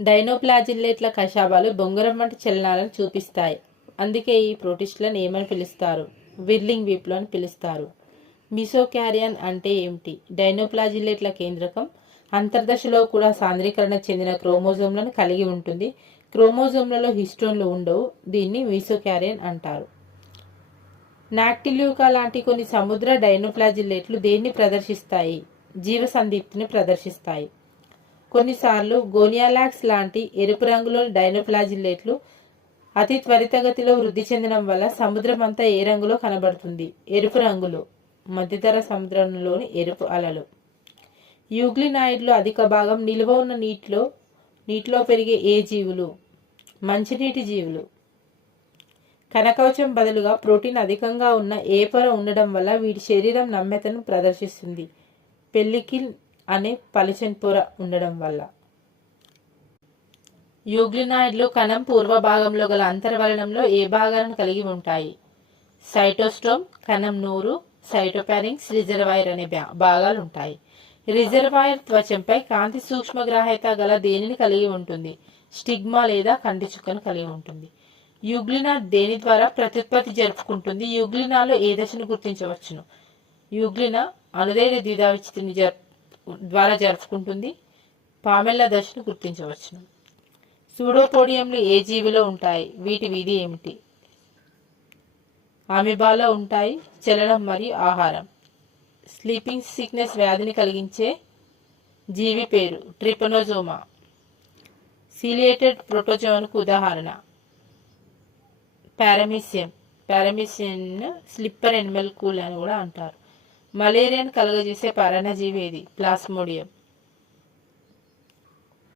డైనోప్లాజిల్లేట్ల కషాబాలు బొంగరం వంటి చలనాలను చూపిస్తాయి. అందుకే ఈ ప్రోటిస్టులను ఏమని పిలుస్తారు? విర్లింగ్ వీప్లు అని పిలుస్తారు. మిసోకారియన్ అంటే ఏమిటి? డైనోప్లాజిల్లేట్ల కేంద్రకం అంతర్దశలో కూడా సాంద్రీకరణ చెందిన క్రోమోజోమ్లను కలిగి ఉంటుంది. క్రోమోజోమ్లలో హిస్టోన్లు ఉండవు. దీన్ని మిసోకారియన్ అంటారు. నాక్టిల్యూకా లాంటి కొన్ని సముద్ర డైనోప్లాజిల్లేట్లు దేన్ని ప్రదర్శిస్తాయి? జీవసందీప్తిని ప్రదర్శిస్తాయి. కొన్నిసార్లు గోనియాలాక్స్ లాంటి ఎరుపు రంగులోని డైనోప్లాజిల్లేట్లు అతి త్వరితగతిలో వృద్ధి చెందడం వల్ల సముద్రం అంతా ఏ రంగులో కనబడుతుంది? ఎరుపు రంగులో. మధ్యధరా సముద్రంలోని ఎరుపు అలలు. యూగ్లినాయిడ్లు అధిక భాగం నిల్వ ఉన్న నీటిలో పెరిగే ఏ జీవులు? మంచినీటి జీవులు. కణకవచం బదులుగా ప్రోటీన్ అధికంగా ఉన్న ఏ పొర ఉండడం వల్ల వీటి శరీరం నమ్యతను ప్రదర్శిస్తుంది? పెల్లికిన్ అనే పలుచని పొర ఉండడం వల్ల. యూగ్లినాయిడ్లు కణం పూర్వ భాగంలో గల అంతర్వలనంలో ఏ భాగాలను కలిగి ఉంటాయి? సైటోస్టోమ్, కణం నూరు, సైటోపారింక్స్, రిజర్వాయర్ అనే భాగాలు ఉంటాయి. రిజర్వాయర్ త్వచంపై కాంతి సూక్ష్మగ్రాహ్యత గల దేనిని కలిగి ఉంటుంది? స్టిగ్మా లేదా కంటి చుక్కను కలిగి ఉంటుంది. యూగ్లినా దేని ద్వారా ప్రత్యుత్పత్తి జరుపుకుంటుంది? యూగ్లినాలో ఏ దశను గుర్తించవచ్చును? యూగ్లినా అనుదైర్ఘ్య ద్విధావిచ్ఛిత్తిని ద్వారా జరుపుకుంటుంది. పామెల్లా దశను గుర్తించవచ్చును. సూడోపోడియంలు ఏ జీవిలో ఉంటాయి? వీటి విధి ఏమిటి? అమీబాలో ఉంటాయి. చలనం మరియు ఆహారం. స్లీపింగ్ సిక్నెస్ వ్యాధిని కలిగించే జీవి పేరు? ట్రిపనోజోమా. సీలియేటెడ్ ప్రోటోజోన్కు ఉదాహరణ? పారామీసియన్ స్లిప్పర్ ఎనిమల్ కూల్ అని కూడా అంటారు. మలేరియాను కలుగజేసే పరాన్నజీవి ఏది? ప్లాస్మోడియం.